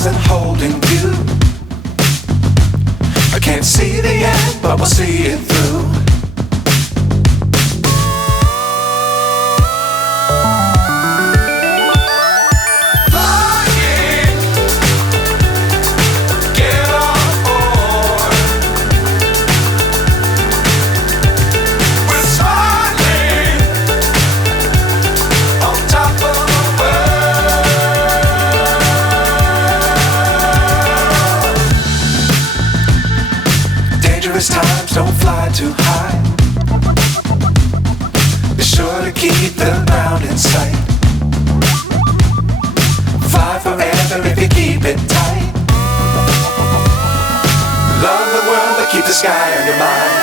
stars and holding you. I can't see the end, but we'll see it through. Times don't fly too high. Be sure to keep the ground in sight. Fly forever if you keep it tight. Love the world but keep the sky on your mind.